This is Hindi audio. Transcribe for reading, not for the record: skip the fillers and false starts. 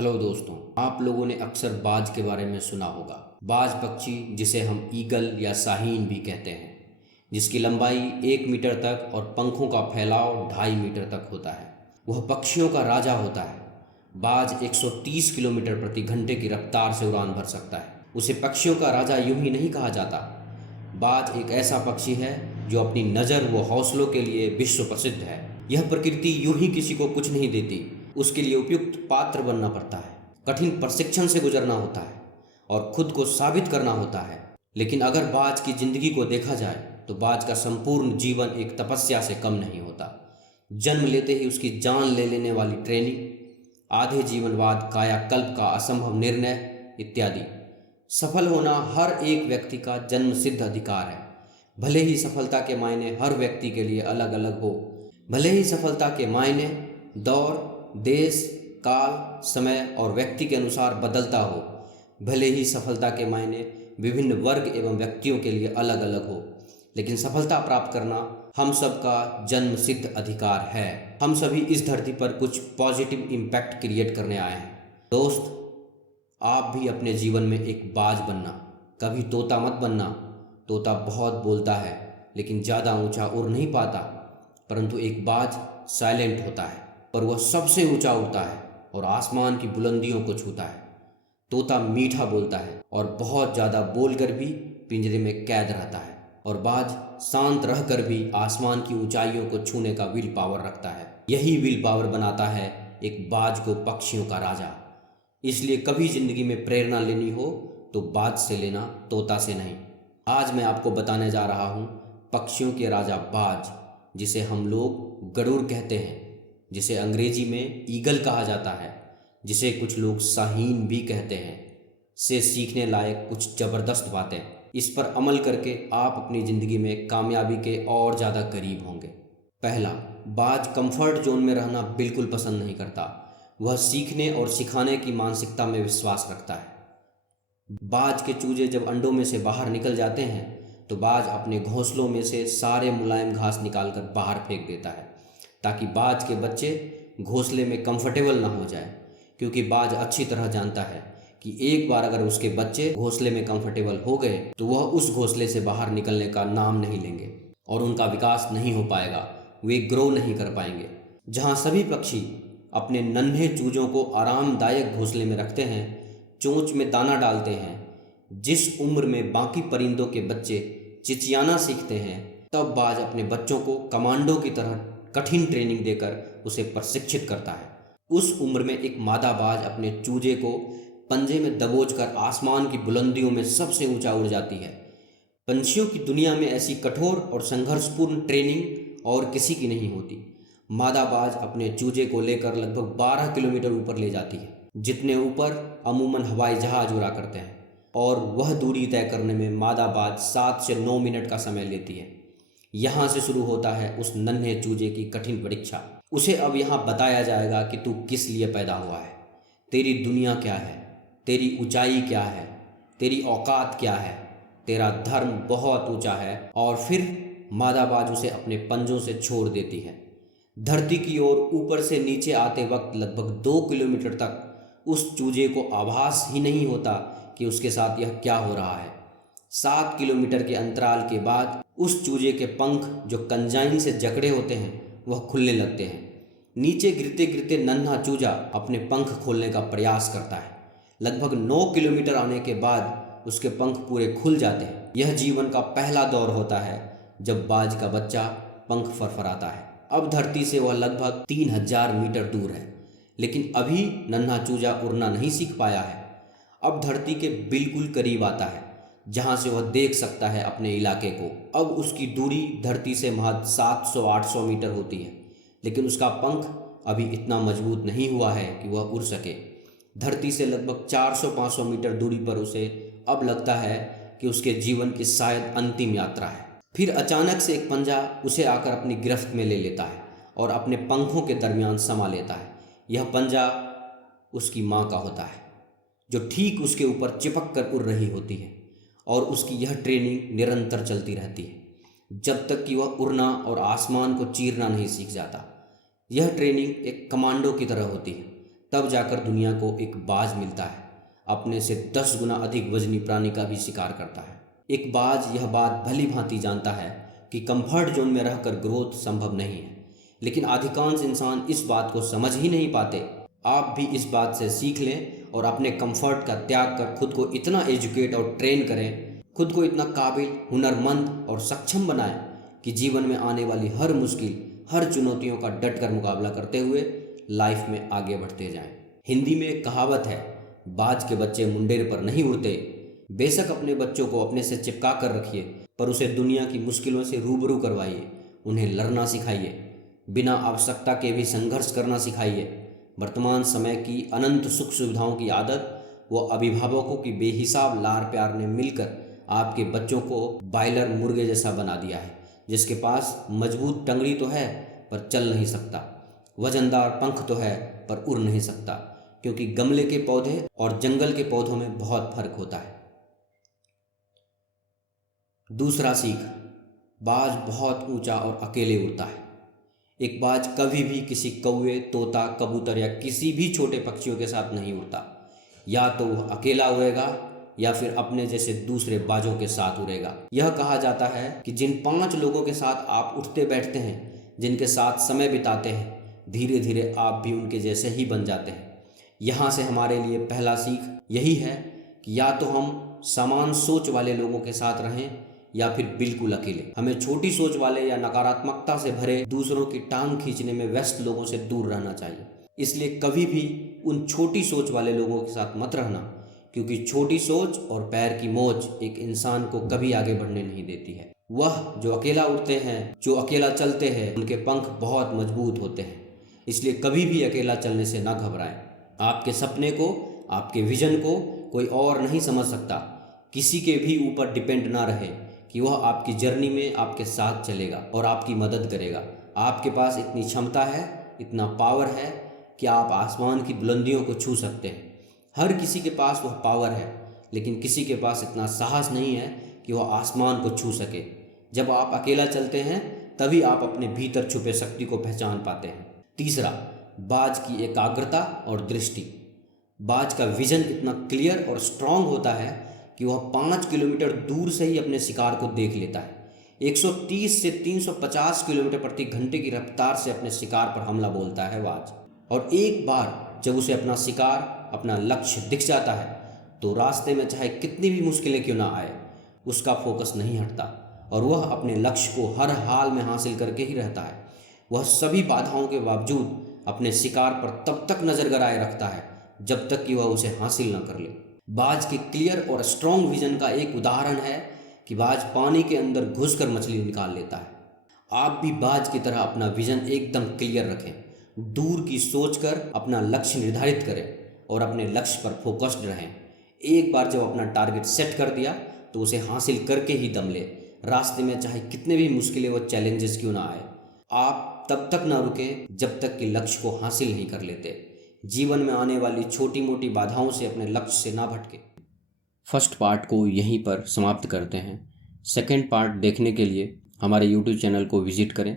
हेलो दोस्तों, आप लोगों ने अक्सर बाज के बारे में सुना होगा। बाज पक्षी, जिसे हम ईगल या शाहीन भी कहते हैं, जिसकी लंबाई 1 मीटर तक और पंखों का फैलाव 2.5 मीटर तक होता है। वह पक्षियों का राजा होता है। बाज 130 किलोमीटर प्रति घंटे की रफ्तार से उड़ान भर सकता है। उसे पक्षियों का राजा यूं ही नहीं कहा जाता। बाज एक ऐसा पक्षी है जो अपनी नज़र व हौसलों के लिए विश्व प्रसिद्ध है। यह प्रकृति यूं ही किसी को कुछ नहीं देती, उसके लिए उपयुक्त पात्र बनना पड़ता है, कठिन प्रशिक्षण से गुजरना होता है और खुद को साबित करना होता है। लेकिन अगर बाज की जिंदगी को देखा जाए तो बाज का संपूर्ण जीवन एक तपस्या से कम नहीं होता। जन्म लेते ही उसकी जान ले लेने वाली ट्रेनिंग, आधे जीवनवाद, कायाकल्प का असंभव निर्णय इत्यादि। सफल होना हर एक व्यक्ति का जन्मसिद्ध अधिकार है। भले ही सफलता के मायने हर व्यक्ति के लिए अलग अलग हो, भले ही सफलता के मायने दौर, देश, काल, समय और व्यक्ति के अनुसार बदलता हो, भले ही सफलता के मायने विभिन्न वर्ग एवं व्यक्तियों के लिए अलग अलग हो, लेकिन सफलता प्राप्त करना हम सबका जन्म सिद्ध अधिकार है। हम सभी इस धरती पर कुछ पॉजिटिव इम्पैक्ट क्रिएट करने आए हैं। दोस्त, आप भी अपने जीवन में एक बाज बनना। कभी तोता मत बनना। तोता बहुत बोलता है लेकिन ज़्यादा ऊंचा उड़ नहीं पाता, परंतु एक बाज साइलेंट होता है पर वह सबसे ऊंचा उड़ता है और आसमान की बुलंदियों को छूता है। तोता मीठा बोलता है और बहुत ज़्यादा बोलकर भी पिंजरे में कैद रहता है, और बाज शांत रहकर भी आसमान की ऊंचाइयों को छूने का विल पावर रखता है। यही विल पावर बनाता है एक बाज को पक्षियों का राजा। इसलिए कभी ज़िंदगी में प्रेरणा लेनी हो तो बाज से लेना, तोता से नहीं। आज मैं आपको बताने जा रहा हूँ पक्षियों के राजा बाज, जिसे हम लोग गरुड़ कहते हैं, जिसे अंग्रेजी में ईगल कहा जाता है, जिसे कुछ लोग शाहीन भी कहते हैं, से सीखने लायक कुछ ज़बरदस्त बातें। इस पर अमल करके आप अपनी ज़िंदगी में कामयाबी के और ज़्यादा करीब होंगे। पहला, बाज कंफर्ट जोन में रहना बिल्कुल पसंद नहीं करता। वह सीखने और सिखाने की मानसिकता में विश्वास रखता है। बाज के चूजे जब अंडों में से बाहर निकल जाते हैं तो बाज अपने घोंसलों में से सारे मुलायम घास निकालकर बाहर फेंक देता है, ताकि बाज के बच्चे घोंसले में कंफर्टेबल ना हो जाए, क्योंकि बाज अच्छी तरह जानता है कि एक बार अगर उसके बच्चे घोंसले में कंफर्टेबल हो गए तो वह उस घोंसले से बाहर निकलने का नाम नहीं लेंगे और उनका विकास नहीं हो पाएगा, वे ग्रो नहीं कर पाएंगे। जहाँ सभी पक्षी अपने नन्हे चूजों को आरामदायक घोंसले में रखते हैं, चोंच में दाना डालते हैं, जिस उम्र में बाकी परिंदों के बच्चे चिचियाना सीखते हैं, तब बाज अपने बच्चों को कमांडो की तरह कठिन ट्रेनिंग देकर उसे प्रशिक्षित करता है। उस उम्र में एक मादा बाज अपने चूजे को पंजे में दबोचकर आसमान की बुलंदियों में सबसे ऊंचा उड़ जाती है। पंछियों की दुनिया में ऐसी कठोर और संघर्षपूर्ण ट्रेनिंग और किसी की नहीं होती। मादा बाज अपने चूजे को लेकर लगभग 12 किलोमीटर ऊपर ले जाती है, जितने ऊपर अमूमन हवाई जहाज उड़ा करते हैं, और वह दूरी तय करने में मादा बाज 7 से 9 मिनट का समय लेती है। यहाँ से शुरू होता है उस नन्हे चूजे की कठिन परीक्षा। उसे अब यहाँ बताया जाएगा कि तू किस लिए पैदा हुआ है, तेरी दुनिया क्या है, तेरी ऊंचाई क्या है, तेरी औकात क्या है, तेरा धर्म बहुत ऊंचा है। और फिर मादा बाज उसे अपने पंजों से छोड़ देती है। धरती की ओर ऊपर से नीचे आते वक्त लगभग 2 किलोमीटर तक उस चूजे को आभास ही नहीं होता कि उसके साथ यह क्या हो रहा है। 7 किलोमीटर के अंतराल के बाद उस चूजे के पंख, जो कंजाइन से जकड़े होते हैं, वह खुलने लगते हैं। नीचे गिरते गिरते नन्हा चूजा अपने पंख खोलने का प्रयास करता है। लगभग 9 किलोमीटर आने के बाद उसके पंख पूरे खुल जाते हैं। यह जीवन का पहला दौर होता है जब बाज का बच्चा पंख फरफराता है। अब धरती से वह लगभग 3000 मीटर दूर है, लेकिन अभी नन्हा चूजा उड़ना नहीं सीख पाया है। अब धरती के बिल्कुल करीब आता है, जहाँ से वह देख सकता है अपने इलाके को। अब उसकी दूरी धरती से महज 700-800 मीटर होती है, लेकिन उसका पंख अभी इतना मजबूत नहीं हुआ है कि वह उड़ सके। धरती से लगभग 400-500 मीटर दूरी पर उसे अब लगता है कि उसके जीवन की शायद अंतिम यात्रा है। फिर अचानक से एक पंजा उसे आकर अपनी गिरफ्त में ले लेता है और अपने पंखों के दरमियान समा लेता है। यह पंजा उसकी माँ का होता है, जो ठीक उसके ऊपर चिपक कर उड़ रही होती है, और उसकी यह ट्रेनिंग निरंतर चलती रहती है जब तक कि वह उड़ना और आसमान को चीरना नहीं सीख जाता। यह ट्रेनिंग एक कमांडो की तरह होती है, तब जाकर दुनिया को एक बाज मिलता है, अपने से 10 गुना अधिक वजनी प्राणी का भी शिकार करता है। एक बाज यह बात भली भांति जानता है कि कंफर्ट जोन में रहकर ग्रोथ संभव नहीं है, लेकिन अधिकांश इंसान इस बात को समझ ही नहीं पाते। आप भी इस बात से सीख लें और अपने कंफर्ट का त्याग कर खुद को इतना एजुकेट और ट्रेन करें, खुद को इतना काबिल, हुनरमंद और सक्षम बनाएं कि जीवन में आने वाली हर मुश्किल, हर चुनौतियों का डट कर मुकाबला करते हुए लाइफ में आगे बढ़ते जाएं। हिंदी में एक कहावत है, बाज के बच्चे मुंडेर पर नहीं उड़ते। बेशक अपने बच्चों को अपने से चिपका कर रखिए, पर उसे दुनिया की मुश्किलों से रूबरू करवाइए, उन्हें लड़ना सिखाइए, बिना आवश्यकता के भी संघर्ष करना सिखाइए। वर्तमान समय की अनंत सुख सुविधाओं की आदत व अभिभावकों की बेहिसाब लार प्यार ने मिलकर आपके बच्चों को बॉयलर मुर्गे जैसा बना दिया है, जिसके पास मजबूत टंगड़ी तो है पर चल नहीं सकता, वजनदार पंख तो है पर उड़ नहीं सकता, क्योंकि गमले के पौधे और जंगल के पौधों में बहुत फर्क होता है। दूसरा सीख, बाज बहुत ऊंचा और अकेले उड़ता है। एक बाज कभी भी किसी कौवे, तोता, कबूतर या किसी भी छोटे पक्षियों के साथ नहीं उड़ता। या तो वह अकेला उड़ेगा या फिर अपने जैसे दूसरे बाजों के साथ उड़ेगा। यह कहा जाता है कि जिन 5 लोगों के साथ आप उठते बैठते हैं, जिनके साथ समय बिताते हैं, धीरे धीरे आप भी उनके जैसे ही बन जाते हैं। यहाँ से हमारे लिए पहला सीख यही है कि या तो हम समान सोच वाले लोगों के साथ रहें या फिर बिल्कुल अकेले। हमें छोटी सोच वाले या नकारात्मकता से भरे, दूसरों की टांग खींचने में व्यस्त लोगों से दूर रहना चाहिए। इसलिए कभी भी उन छोटी सोच वाले लोगों के साथ मत रहना, क्योंकि छोटी सोच और पैर की मोच एक इंसान को कभी आगे बढ़ने नहीं देती है। वह जो अकेला उड़ते हैं, जो अकेला चलते हैं, उनके पंख बहुत मजबूत होते हैं। इसलिए कभी भी अकेला चलने से ना घबराएं। आपके सपने को, आपके विजन को कोई और नहीं समझ सकता। किसी के भी ऊपर डिपेंड ना रहे कि वह आपकी जर्नी में आपके साथ चलेगा और आपकी मदद करेगा। आपके पास इतनी क्षमता है, इतना पावर है कि आप आसमान की बुलंदियों को छू सकते हैं। हर किसी के पास वह पावर है, लेकिन किसी के पास इतना साहस नहीं है कि वह आसमान को छू सके। जब आप अकेला चलते हैं तभी आप अपने भीतर छुपे शक्ति को पहचान पाते हैं। तीसरा, बाज की एकाग्रता और दृष्टि। बाज का विजन इतना क्लियर और स्ट्रांग होता है कि वह 5 किलोमीटर दूर से ही अपने शिकार को देख लेता है। 130 से 350 किलोमीटर प्रति घंटे की रफ्तार से अपने शिकार पर हमला बोलता है बाज। और एक बार जब उसे अपना शिकार, अपना लक्ष्य दिख जाता है, तो रास्ते में चाहे कितनी भी मुश्किलें क्यों ना आए, उसका फोकस नहीं हटता और वह अपने लक्ष्य को हर हाल में हासिल करके ही रहता है। वह सभी बाधाओं के बावजूद अपने शिकार पर तब तक नजर गड़ाए रखता है जब तक कि वह उसे हासिल न कर ले। बाज के क्लियर और स्ट्रॉन्ग विजन का एक उदाहरण है कि बाज पानी के अंदर घुसकर मछली निकाल लेता है। आप भी बाज की तरह अपना विजन एकदम क्लियर रखें, दूर की सोच कर अपना लक्ष्य निर्धारित करें और अपने लक्ष्य पर फोकस्ड रहें। एक बार जब अपना टारगेट सेट कर दिया तो उसे हासिल करके ही दम ले। रास्ते में चाहे कितने भी मुश्किलें व चैलेंजेस क्यों ना आए, आप तब तक ना रुकें जब तक कि लक्ष्य को हासिल नहीं कर लेते। जीवन में आने वाली छोटी मोटी बाधाओं से अपने लक्ष्य से ना भटके। फर्स्ट पार्ट को यहीं पर समाप्त करते हैं। सेकंड पार्ट देखने के लिए हमारे यूट्यूब चैनल को विजिट करें।